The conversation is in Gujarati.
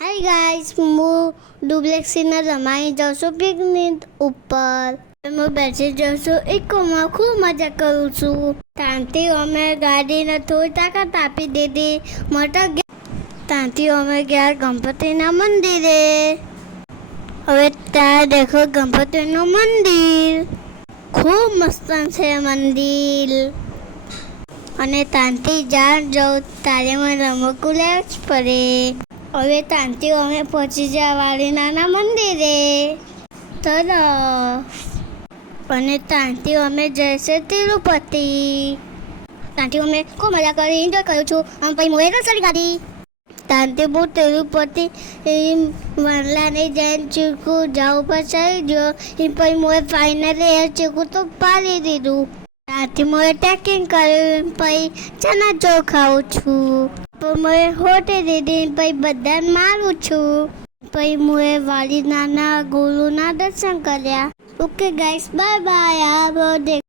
હાય ગાઈસ, હું ડુપ્લેક્સીને રમાઈ જાઉં છું પિકનિક ઉપર. હું બેસી જાઉં છું ઇકોમાં ખૂબ મજા કરું છું. ત્યાંથી અમે ગાડીને થોડી તાકાત આપી દીધી. ત્યાંથી અમે ગયા ગણપતિના મંદિરે. હવે ત્યાં દેખો ગણપતિનું મંદિર ખૂબ મસ્ત છે મંદિર. અને ત્યાંથી જ્યાં જાઉં ત્યારે મને રમકડું લેવું જ પડે. હવે ત્યાંથી અમે પહોંચી ગયા વાડીનાના મંદિરે તરફ. અને ત્યાંથી અમે જઈશું તિરુપતિ. ત્યાંથી અમે ખૂબ મજા કરી, એન્જોય કરું છું. અને પછી મોએ રસોઈ ખાધી. ત્યાંથી હું તિરુપતિ વરલાને જઈને ચીકુ જવું પછી ગયો. પછી મોએ ફાઇનલી એ ચીકુ તો પાડી દીધું. ત્યાંથી મોએ ટ્રેકિંગ કર્યું. પછી ચણા ચોળ ખાઉં છું. મેં હોટે દીધી. પછી બધાને મારું છું. પછી મુએ વાલીનાના ગુરુના દર્શન કર્યા. Okay guys, bye bye. આ બધે